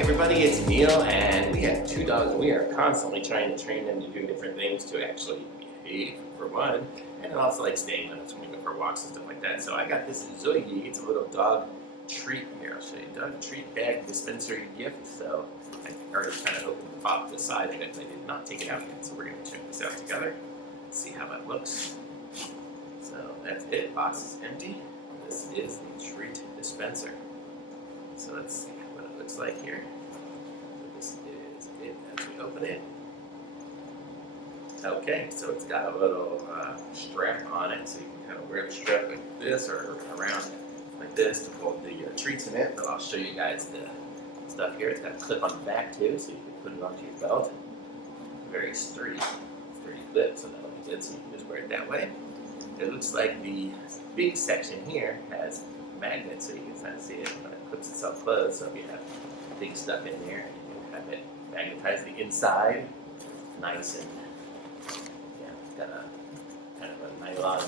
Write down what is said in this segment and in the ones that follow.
Everybody, it's Neil, and we have two dogs, and we are constantly trying to train them to do different things to actually behave, for one, and also like staying with us when we go for walks and stuff like that. So I got this Zoyee. It's a little dog treat here. I'll show you. Dog treat bag dispenser gift. So I already kind of opened the top, the side of it, but I did not take it out yet. So we're going to check this out together, see how that looks. So that's it. Box is empty. This is the treat dispenser. So let's see what it looks like here. So this is it as we open it. Okay, so it's got a little strap on it, so you can kind of wear the strap like this or around like this to hold the treats in it. But I'll show you guys the stuff here. It's got a clip on the back too, so you can put it onto your belt. Very sturdy clip, so that'll be good. So you can just wear it that way. It looks like the big section here has magnets, so you can kind of see it when it clips itself closed. So if you have big stuff in there, you can have it magnetize the inside, nice and it's got a kind of a nylon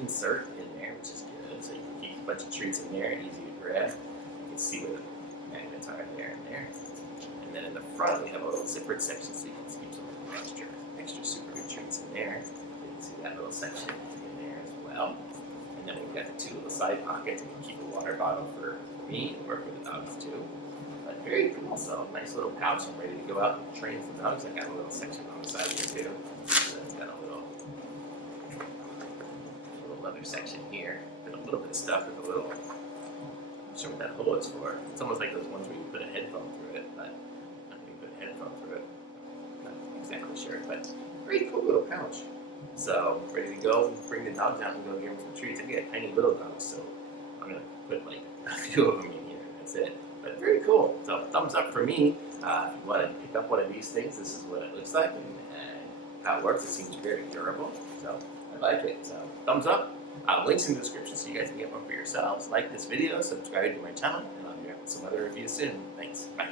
insert in there, which is good. So you can keep a bunch of treats in there, easy to grab. You can see where the magnets are there and there. And then in the front, we have a little zippered section, so you can keep some extra super good treats in there. You can see that little section in there as well. And then we've got the two little side pockets. You can keep a water bottle for me or for the dogs too. But very cool. So nice little pouch. I'm ready to go out and train some dogs. I got a little section on the side here too. So it's got a little leather section here. And a little bit of stuff with a little. I'm not sure what that hole is for. It's almost like those ones where you put a headphone through it, but I don't think you put a headphone through it. Not exactly sure, but very cool little pouch. So, ready to go, bring the dogs out and go give them some treats. I got tiny little dogs, so I'm going to put like a few of them in here, and that's it. But very cool. So, thumbs up for me. If you want to pick up one of these things, this is what it looks like and how it works. It seems very durable, so I like it. So, thumbs up. Links in the description so you guys can get one for yourselves. Like this video, subscribe to my channel, and I'll be back with some other reviews soon. Thanks. Bye.